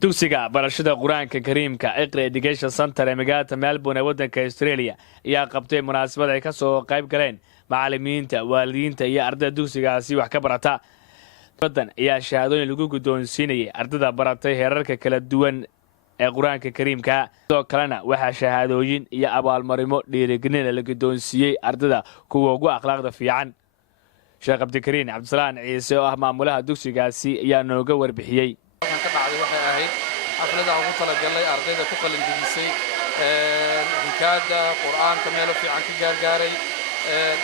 dugsiga barashada quraanka kariimka Iqra Education Center ee magaalada Melbourne ee waddanka Australia ayaa qabtay munaasabad ay ka soo qayb galeen macallimiinta, waalidiinta iyo ardayda dugsigaasi wax ka barata. Badan ayaa shahaadooyin lagu guddoonsiinayay ardayda baratay heerarka kala duwan ee quraanka kariimka. Sidoo kalena waxaa shahaadooyin iyo abaalmarimo dhiirigelin la guddoonsiiyay ardayda kuwa ugu akhlaaqda fiican. Sheekh Abdikariin Cabdisalaan Ciise oo ah maamulaha dugsigaasi ayaa nooga warbixiyay. waxay ahayd xaflada ugu talagalay ardayda ku qalin jebisay hikaada quraanka meel fiican ka gaargaaray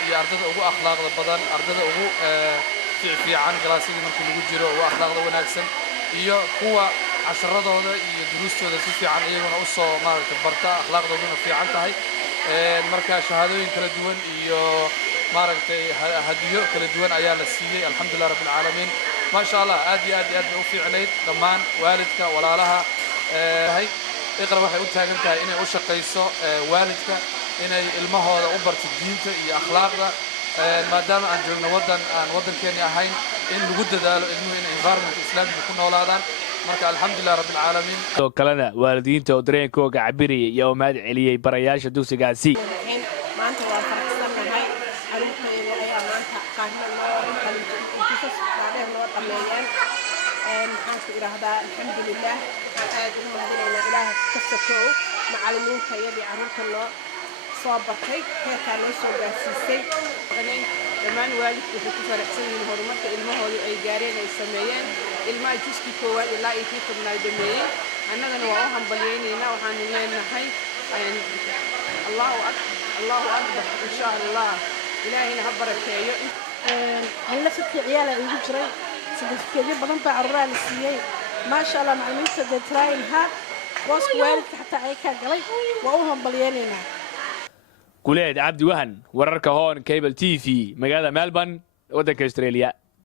iyo ardayda ugu akhlaaqda badan ardayda ugu fiican galaasyada markii lagu jiro ugu akhlaaqda wanaagsan iyo kuwa casharadooda iyo duruustooda si fiican iyaguna u soo barta akhlaaqdooduna fiican tahay marka shahaadooyin kala duwan iyo hadiyo kala duwan ayaa la siiyay alxamdulillaah rabbil caalamiin ما شاء الله أدي أوفي عنيد ضمان والدك ولا لها اقرأ waxay u taagan tahay inay u shaqeyso waalidka inay ilmahooda u barto diinta iyo akhlaaqda maadaama aan joogno wadankeena ahayn in lagu dadaalo ilmuhu in environment islaamiga ku noolaadaan marka alxamdulillaah rabbil caalamiin oo kalena waalidiinta oo dareenkooga cabiriyay iyo mahad celiyay barayaasha dugsigaasi maanta waa faraxsanahay arintayda ayaa maanta qaarna maxaan ku idhaahdaa alxamdulillaah waxaan aad ugu mahadinaynaa ilaahay ka sokow macallimiinta iyadii carruurta noo soo bartay heerkaa noo soo gaarsiisay dhammaan waalidku waxay ku faraxsan yihiin horumarka ilmahooda ay gaareen ay sameeyeen ilmaha juskii koowaad ilaa iyo kii tobnaad dhameeyey annagana waa u hambalyaynaynaa waxaanu leenahay allahu akbar insha allah ilaahayna ha barakeeyo alla fikri ciyaala igu jiray sadafkeedyo badan baa carruuraha la siiyey maasha allah macallimiinta deetrayn hard booska waalidka xataa ay ka galay waa u hambalyaynaynaa Guleed Cabdi Wahan wararka Hoon Cable TV magaalada Melbourne waddanka Australia